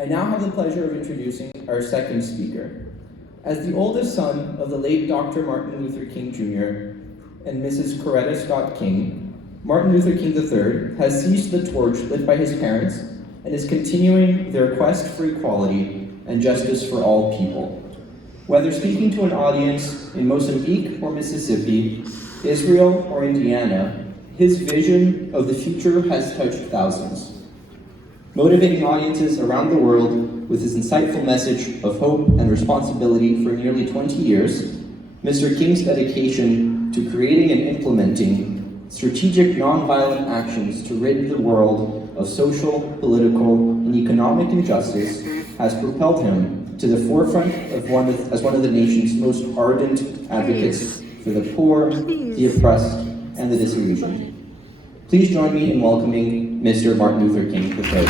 I now have the pleasure of introducing our second speaker. As the oldest son of the late Dr. Martin Luther King Jr. and Mrs. Coretta Scott King, Martin Luther King III has seized the torch lit by his parents and is continuing their quest for equality and justice for all people. Whether speaking to an audience in Mozambique or Mississippi, Israel or Indiana, his vision of the future has touched thousands, motivating audiences around the world with his insightful message of hope and responsibility for nearly 20 years. Mr. King's dedication to creating and implementing strategic nonviolent actions to rid the world of social, political, and economic injustice has propelled him to the forefront as one of the nation's most ardent advocates for the poor, the oppressed, and the disillusioned. Please join me in welcoming Mr. Martin Luther King III.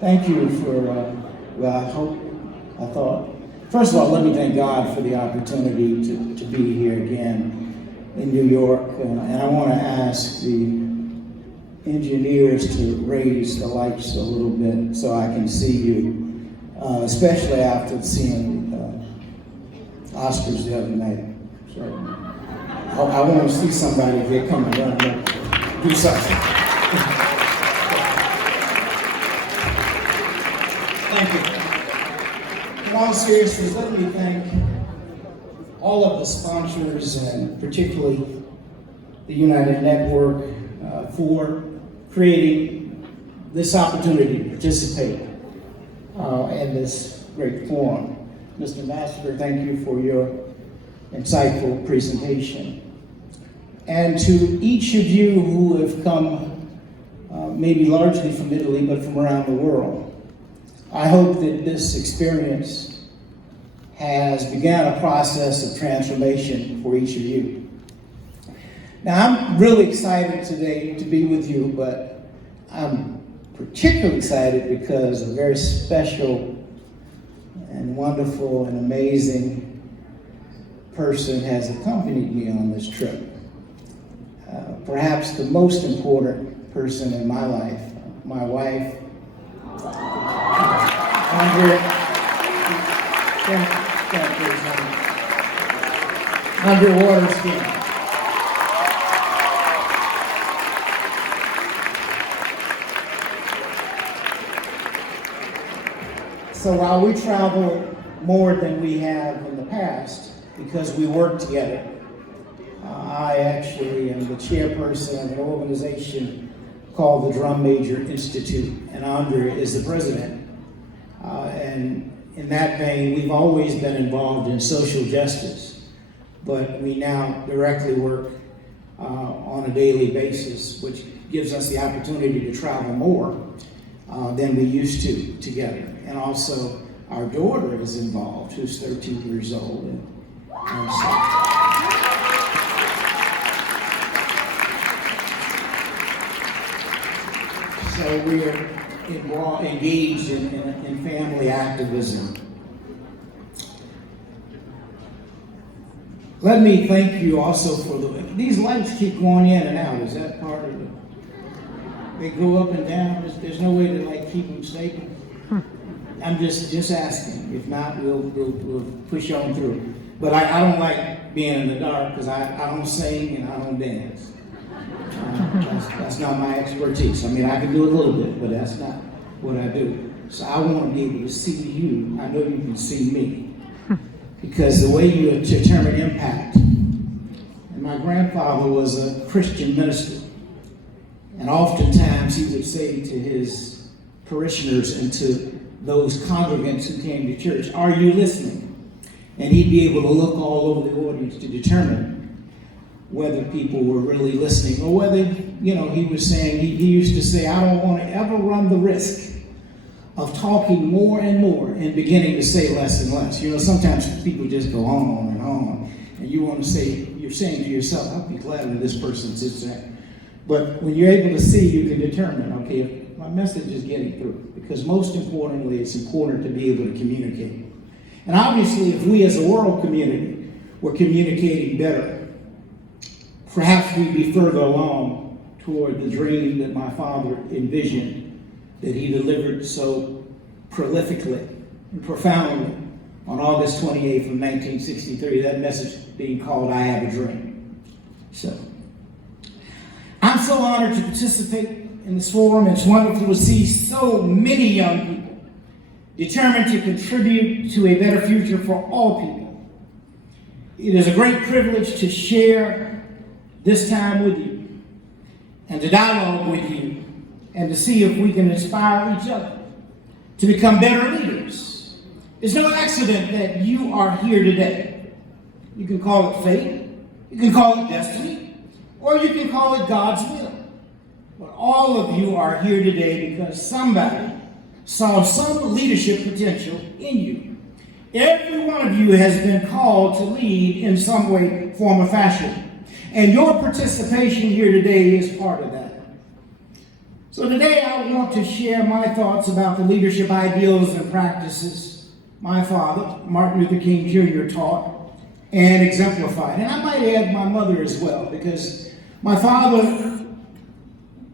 Thank you for, first of all, let me thank God for the opportunity to be here again in New York. And I want to ask the engineers to raise the lights a little bit so I can see you, especially after seeing Oscars the other night. So I want to see somebody here come and run, do something. Thank you. In all seriousness, let me thank all of the sponsors and particularly the United Network for creating this opportunity to participate in this great forum. Mr. Ambassador, thank you for your insightful presentation. And to each of you who have come, maybe largely from Italy, but from around the world, I hope that this experience has begun a process of transformation for each of you. Now, I'm really excited today to be with you, but I'm particularly excited because a very special and wonderful and amazing person has accompanied me on this trip. Perhaps the most important person in my life, my wife, underwater skin. So while we travel more than we have in the past, because we work together, I actually am the chairperson of an organization called the Drum Major Institute, and Andrea is the president. And in that vein, we've always been involved in social justice, but we now directly work on a daily basis, which gives us the opportunity to travel more than we used to together. And also, our daughter is involved, who's 13 years old. So we're engaged in family activism. Let me thank you also for these lights keep going in and out. Is that part of it? They go up and down. There's no way to keep them stable. I'm just asking. If not, we'll push on through. But I don't like being in the dark because I don't sing and I don't dance. That's not my expertise. I mean, I can do a little bit, but that's not what I do. So I want to be able to see you. I know you can see me. Because the way you determine impact. And my grandfather was a Christian minister. And oftentimes he would say to his parishioners and to those congregants who came to church, "Are you listening?" And he'd be able to look all over the audience to determine whether people were really listening or whether, he was saying, he used to say, "I don't want to ever run the risk of talking more and more and beginning to say less and less." Sometimes people just go on and on, and you want to say, you're saying to yourself, "I'll be glad when this person sits there." But when you're able to see, you can determine, okay, my message is getting through, because most importantly, it's important to be able to communicate. And obviously, if we as a world community were communicating better, perhaps we'd be further along toward the dream that my father envisioned, that he delivered so prolifically and profoundly on August 28th of 1963, that message being called, "I Have a Dream." So, I'm so honored to participate in this forum. It's wonderful to see so many young people determined to contribute to a better future for all people. It is a great privilege to share this time with you and to dialogue with you and to see if we can inspire each other to become better leaders. It's no accident that you are here today. You can call it fate, you can call it destiny, or you can call it God's will. But all of you are here today because somebody saw some leadership potential in you. Every one of you has been called to lead in some way, form, or fashion. And your participation here today is part of that. So today I want to share my thoughts about the leadership ideals and practices my father, Martin Luther King Jr., taught and exemplified. And I might add my mother as well, because my father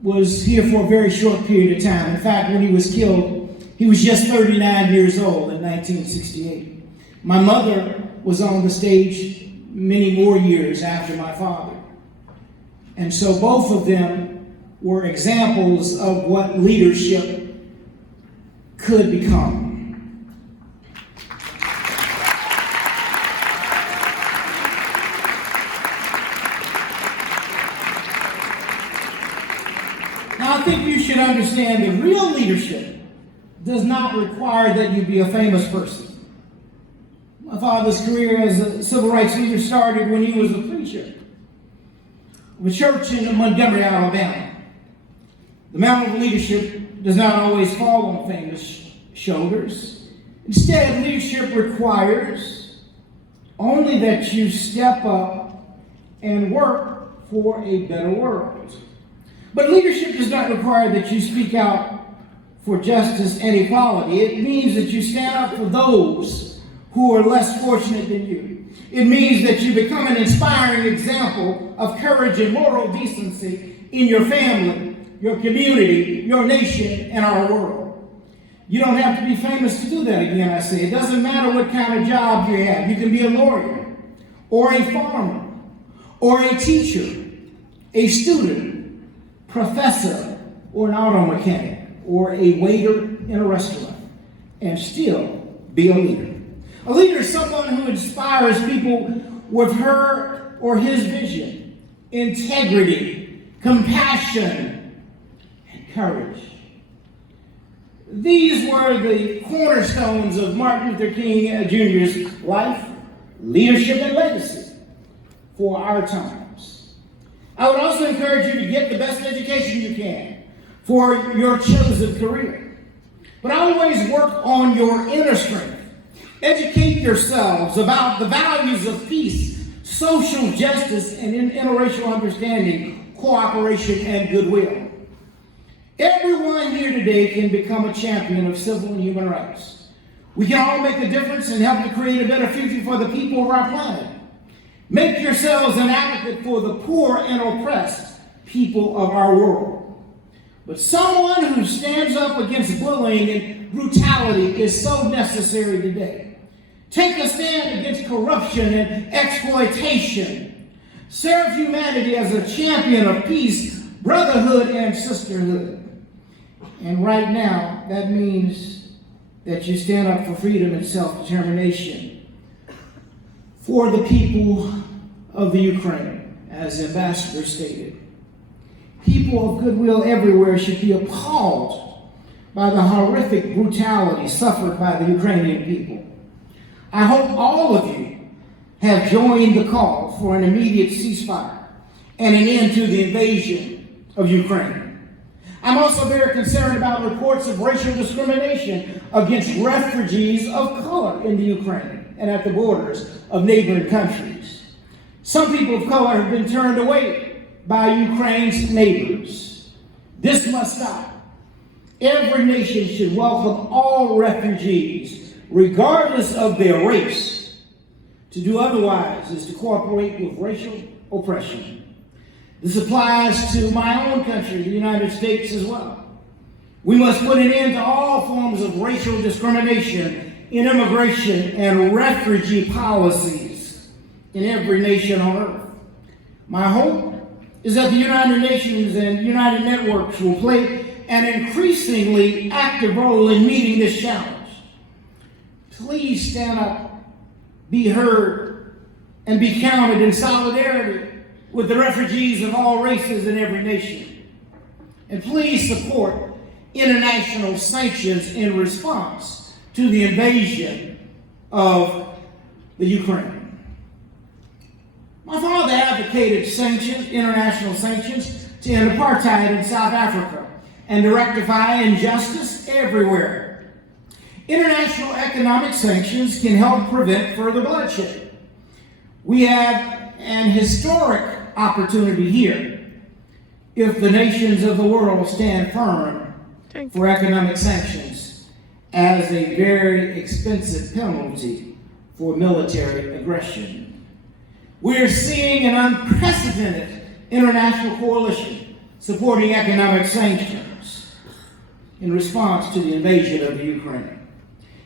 was here for a very short period of time. In fact, when he was killed, he was just 39 years old in 1968. My mother was on the stage many more years after my father. And so both of them were examples of what leadership could become. Now, I think you should understand that real leadership does not require that you be a famous person. My father's career as a civil rights leader started when he was a preacher of a church in Montgomery, Alabama. The mantle of leadership does not always fall on famous shoulders. Instead, leadership requires only that you step up and work for a better world. But leadership does not require that you speak out for justice and equality. It means that you stand up for those who are less fortunate than you. It means that you become an inspiring example of courage and moral decency in your family, your community, your nation, and our world. You don't have to be famous to do that, again, I say. It doesn't matter what kind of job you have. You can be a lawyer, or a farmer, or a teacher, a student, professor, or an auto mechanic, or a waiter in a restaurant, and still be a leader. A leader is someone who inspires people with her or his vision, integrity, compassion, and courage. These were the cornerstones of Martin Luther King Jr.'s life, leadership, and legacy for our times. I would also encourage you to get the best education you can for your chosen career. But always work on your inner strength. Educate yourselves about the values of peace, social justice, and interracial understanding, cooperation, and goodwill. Everyone here today can become a champion of civil and human rights. We can all make a difference and help to create a better future for the people of our planet. Make yourselves an advocate for the poor and oppressed people of our world. But someone who stands up against bullying and brutality is so necessary today. Take a stand against corruption and exploitation. Serve humanity as a champion of peace, brotherhood, and sisterhood. And right now, that means that you stand up for freedom and self-determination for the people of the Ukraine, as Ambassador stated. People of goodwill everywhere should be appalled by the horrific brutality suffered by the Ukrainian people. I hope all of you have joined the call for an immediate ceasefire and an end to the invasion of Ukraine. I'm also very concerned about reports of racial discrimination against refugees of color in the Ukraine and at the borders of neighboring countries. Some people of color have been turned away by Ukraine's neighbors. This must stop. every nation should welcome all refugees, regardless of their race. To do otherwise is to cooperate with racial oppression. This applies to my own country, the United States, as well. We must put an end to all forms of racial discrimination in immigration and refugee policies in every nation on earth. My hope is that the United Nations and United Networks will play an increasingly active role in meeting this challenge. Please stand up, be heard, and be counted in solidarity with the refugees of all races in every nation. And please support international sanctions in response to the invasion of the Ukraine. My father advocated sanctions, international sanctions, to end apartheid in South Africa and to rectify injustice everywhere. International economic sanctions can help prevent further bloodshed. We have an historic opportunity here if the nations of the world stand firm for economic sanctions as a very expensive penalty for military aggression. We're seeing an unprecedented international coalition supporting economic sanctions in response to the invasion of the Ukraine.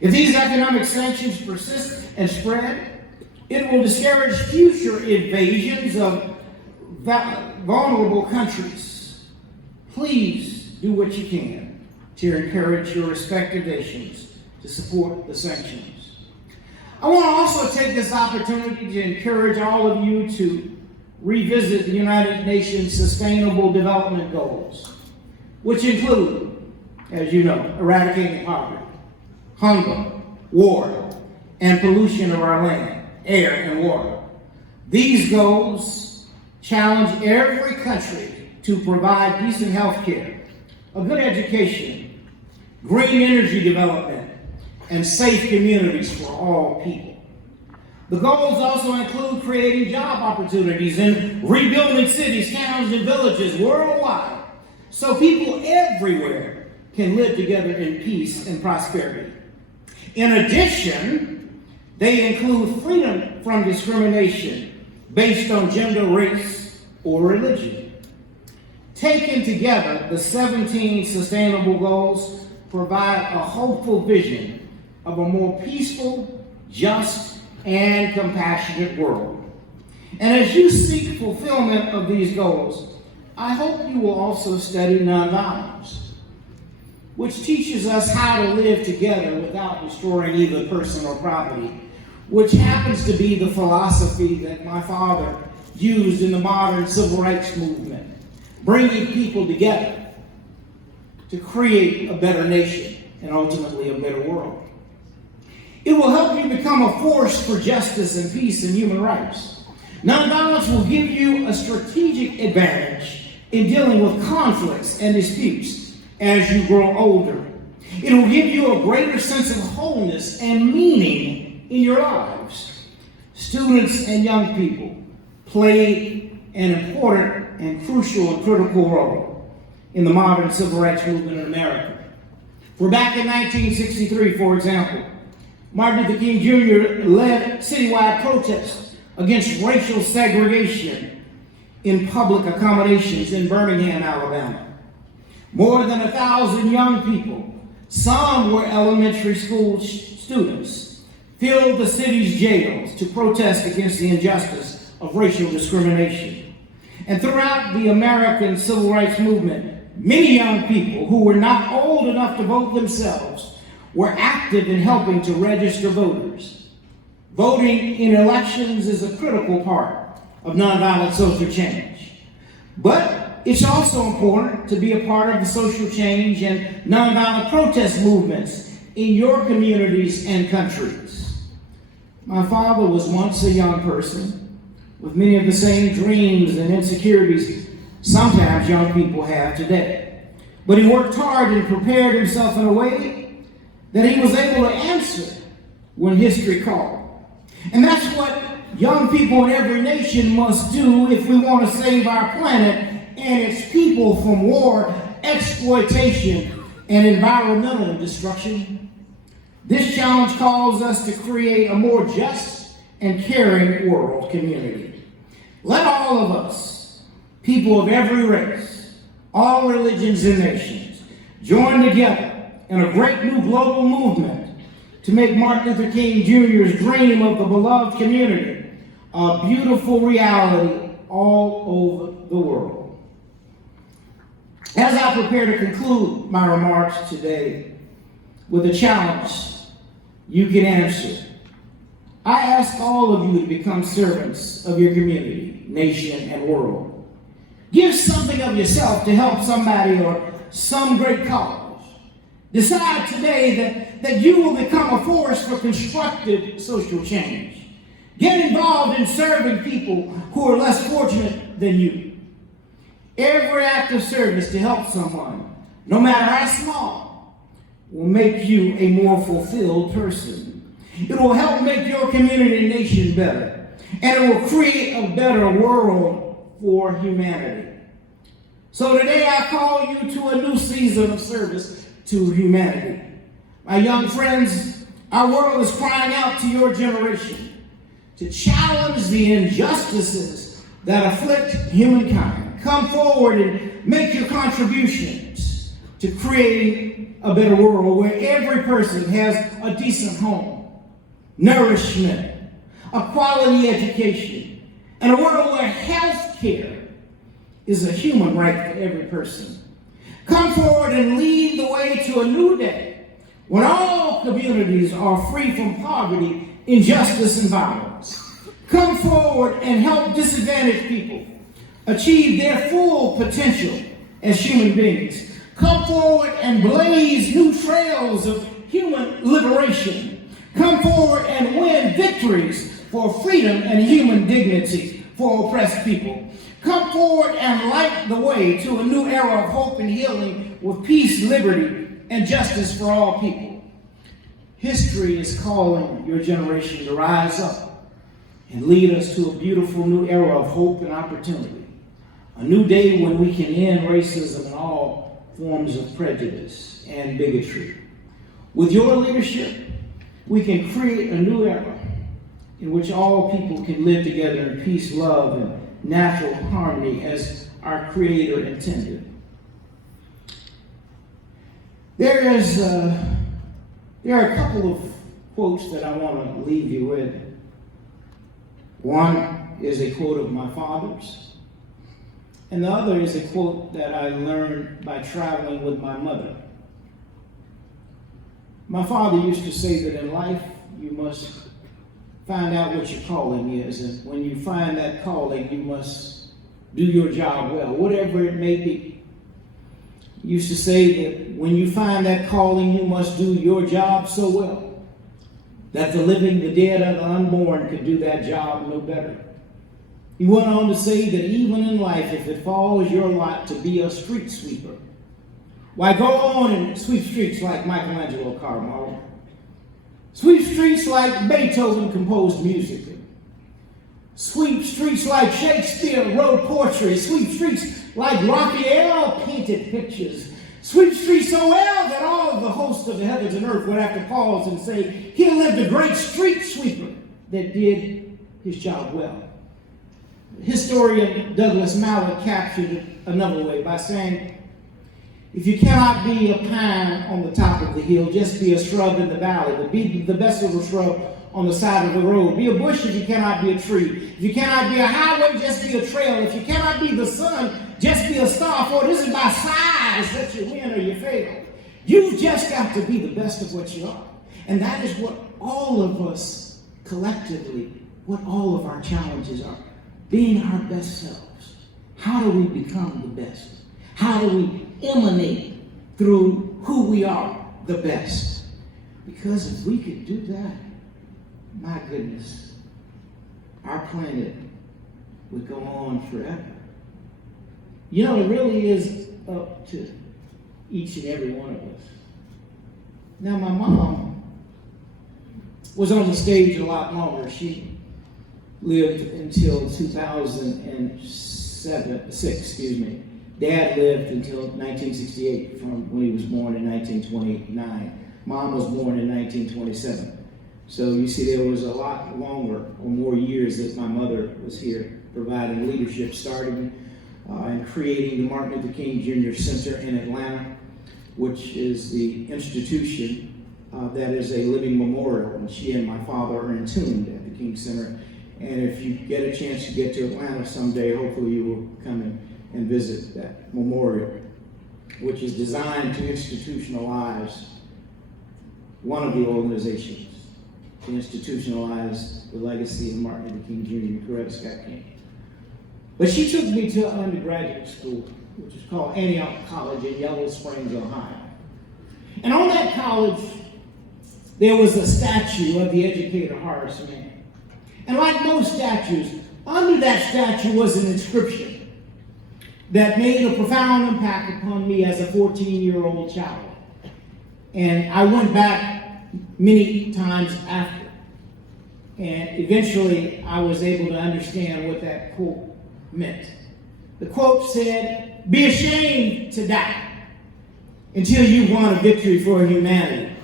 If these economic sanctions persist and spread, it will discourage future invasions of vulnerable countries. Please do what you can to encourage your respective nations to support the sanctions. I want to also take this opportunity to encourage all of you to revisit the United Nations Sustainable Development Goals, which include, as you know, eradicating poverty, hunger, war, and pollution of our land, air, and water. These goals challenge every country to provide decent health care, a good education, green energy development, and safe communities for all people. The goals also include creating job opportunities and rebuilding cities, towns, and villages worldwide so people everywhere can live together in peace and prosperity. In addition, they include freedom from discrimination based on gender, race, or religion. Taken together, the 17 sustainable goals provide a hopeful vision of a more peaceful, just, and compassionate world. And as you seek fulfillment of these goals, I hope you will also study nonviolence, which teaches us how to live together without destroying either person or property, which happens to be the philosophy that my father used in the modern civil rights movement, bringing people together to create a better nation and ultimately a better world. It will help you become a force for justice and peace and human rights. Nonviolence will give you a strategic advantage in dealing with conflicts and disputes as you grow older. It will give you a greater sense of wholeness and meaning in your lives. Students and young people play an important and crucial and critical role in the modern civil rights movement in America. For back in 1963, for example, Martin Luther King Jr. led citywide protests against racial segregation in public accommodations in Birmingham, Alabama. More than 1,000 young people, some were elementary school students, filled the city's jails to protest against the injustice of racial discrimination. And throughout the American civil rights movement, many young people who were not old enough to vote themselves were active in helping to register voters. Voting in elections is a critical part of nonviolent social change. But it's also important to be a part of the social change and nonviolent protest movements in your communities and countries. My father was once a young person with many of the same dreams and insecurities sometimes young people have today. But he worked hard and prepared himself in a way that he was able to answer when history called. And that's what young people in every nation must do if we want to save our planet and its people from war, exploitation, and environmental destruction. This challenge calls us to create a more just and caring world community. Let all of us, people of every race, all religions and nations, join together in a great new global movement to make Martin Luther King Jr.'s dream of the beloved community a beautiful reality all over the world. As I prepare to conclude my remarks today with a challenge you can answer, I ask all of you to become servants of your community, nation, and world. Give something of yourself to help somebody or some great cause. Decide today that you will become a force for constructive social change. Get involved in serving people who are less fortunate than you. Every act of service to help someone, no matter how small, will make you a more fulfilled person. It will help make your community and nation better, and it will create a better world for humanity. So today I call you to a new season of service to humanity. My young friends, our world is crying out to your generation to challenge the injustices that afflict humankind. Come forward and make your contributions to creating a better world where every person has a decent home, nourishment, a quality education, and a world where health care is a human right for every person. Come forward and lead the way to a new day when all communities are free from poverty, injustice, and violence. Come forward and help disadvantaged people achieve their full potential as human beings. Come forward and blaze new trails of human liberation. Come forward and win victories for freedom and human dignity for oppressed people. Come forward and light the way to a new era of hope and healing with peace, liberty, and justice for all people. History is calling your generation to rise up and lead us to a beautiful new era of hope and opportunity. A new day when we can end racism and all forms of prejudice and bigotry. With your leadership, we can create a new era in which all people can live together in peace, love, and natural harmony as our Creator intended. There are a couple of quotes that I want to leave you with. One is a quote of my father's, and the other is a quote that I learned by traveling with my mother. My father used to say that in life you must find out what your calling is, and when you find that calling, you must do your job well, whatever it may be. He used to say that when you find that calling, you must do your job so well that the living, the dead, and the unborn could do that job no better. He went on to say that even in life, if it falls your lot to be a street sweeper, why, go on and sweep streets like Michelangelo Carmelo. Sweep streets like Beethoven composed music. Sweep streets like Shakespeare wrote poetry. Sweep streets like Raphael painted pictures. Sweep streets so well that all of the hosts of the heavens and earth would have to pause and say, here lived a great street sweeper that did his job well. Historian Douglas Malloch captured it another way by saying, if you cannot be a pine on the top of the hill, just be a shrub in the valley. But be the best little shrub on the side of the road. Be a bush if you cannot be a tree. If you cannot be a highway, just be a trail. If you cannot be the sun, just be a star. For it isn't by size that you win or you fail. You've just got to be the best of what you are. And that is what all of us collectively, what all of our challenges are. Being our best selves. How do we become the best? How do we emanate through who we are the best? Because if we could do that, my goodness, our planet would go on forever. You know, it really is up to each and every one of us. Now, my mom was on the stage a lot longer. She lived until 2006, Dad lived until 1968, from when he was born in 1929. Mom was born in 1927. So you see, there was a lot longer or more years that my mother was here providing leadership, starting and creating the Martin Luther King Jr. Center in Atlanta, which is the institution that is a living memorial. And she and my father are entombed at the King Center. And if you get a chance to get to Atlanta someday, hopefully you will come and visit that memorial, which is designed to institutionalize one of the organizations, to institutionalize the legacy of Martin Luther King Jr. and Coretta Scott King. But she took me to an undergraduate school, which is called Antioch College in Yellow Springs, Ohio. And on that college, there was a statue of the educator Horace Mann. And like most statues, under that statue was an inscription that made a profound impact upon me as a 14-year-old child. And I went back many times after. And eventually, I was able to understand what that quote meant. The quote said, "Be ashamed to die until you've won a victory for humanity."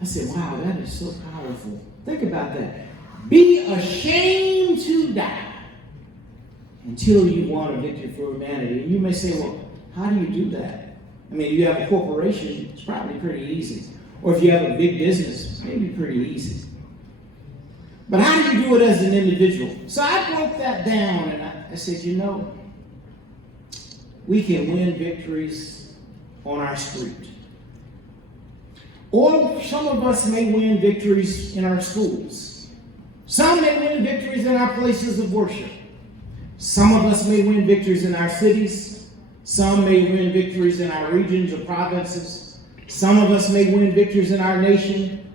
I said, wow, that is so powerful. Think about that. Be ashamed to die until you won a victory for humanity. And you may say, well, how do you do that? I mean, if you have a corporation, it's probably pretty easy. Or if you have a big business, maybe pretty easy. But how do you do it as an individual? So I broke that down and I said, you know, we can win victories on our street. Or some of us may win victories in our schools. Some may win victories in our places of worship. Some of us may win victories in our cities. Some may win victories in our regions or provinces. Some of us may win victories in our nation.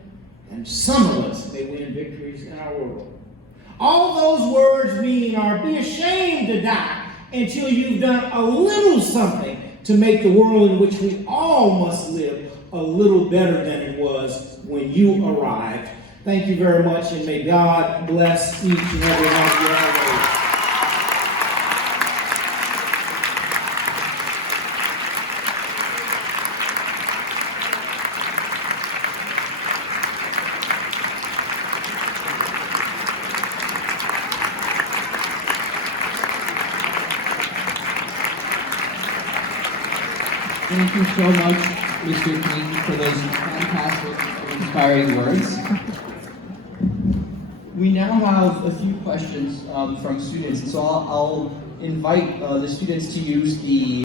And some of us may win victories in our world. All those words mean are be ashamed to die until you've done a little something to make the world in which we all must live a little better than it was when you arrived. Thank you very much, and may God bless each and every one of you always. Thank you so much, Mr. King, for those fantastic, inspiring words. We now have a few questions from students, so I'll invite the students to use the